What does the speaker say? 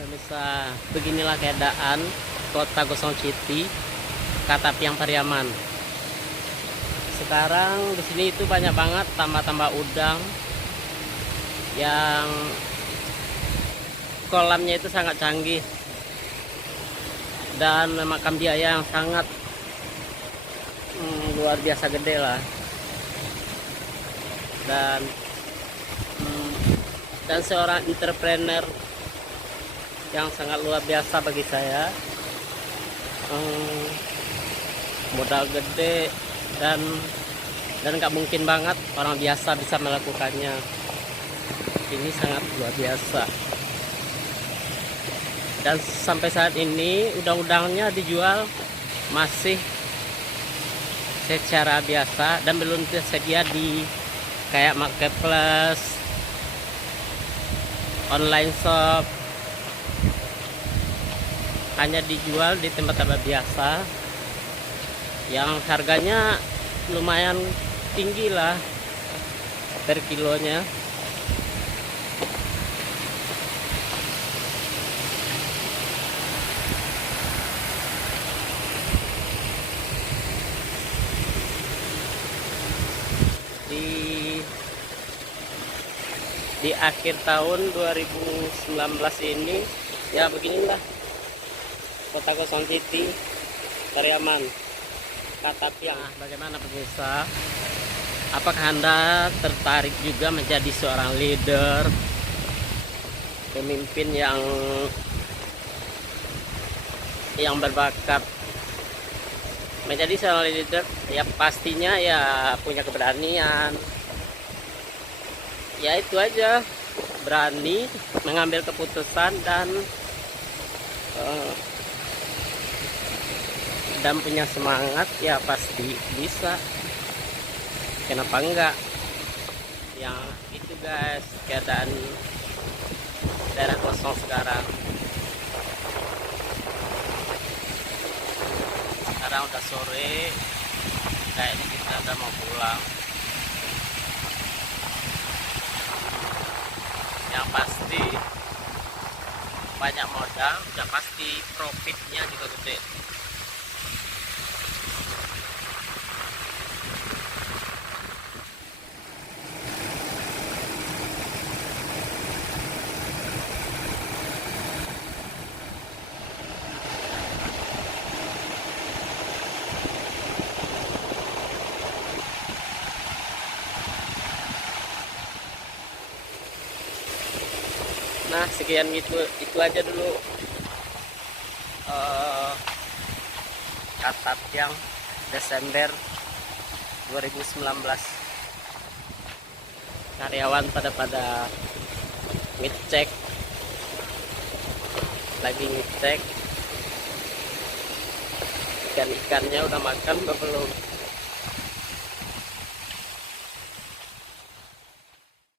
Pemirsa, beginilah keadaan kota Gosong City, Katapiang Pariaman. Sekarang di sini itu banyak banget tambak-tambak udang yang kolamnya itu sangat canggih dan memakan biaya yang sangat luar biasa gede lah. Dan seorang entrepreneur yang sangat luar biasa bagi saya, modal gede dan nggak mungkin banget orang biasa bisa melakukannya. Ini sangat luar biasa. Dan sampai saat ini udang-udangnya dijual masih secara biasa dan belum tersedia di kayak marketplace, online shop. Hanya dijual di tempat-tempat biasa yang harganya lumayan tinggi lah per kilonya. Di akhir tahun 2019 ini ya beginilah Kota Gosong City, Pariaman, Katapiang. Nah, bagaimana pemirsa? Apakah Anda tertarik juga menjadi seorang leader, pemimpin yang berbakat menjadi seorang leader? Ya pastinya ya punya keberanian. Ya itu aja, berani mengambil keputusan dan punya semangat, ya pasti bisa. Kenapa enggak? Yang itu guys, keadaan daerah Gosong sekarang. Sekarang udah sore, kayaknya kita udah mau pulang. Yang pasti banyak modal, udah pasti profitnya juga gede. Nah sekian itu aja dulu Katapiang Desember 2019. Karyawan pada ngecek, lagi ngecek ikan-ikannya udah makan atau belum.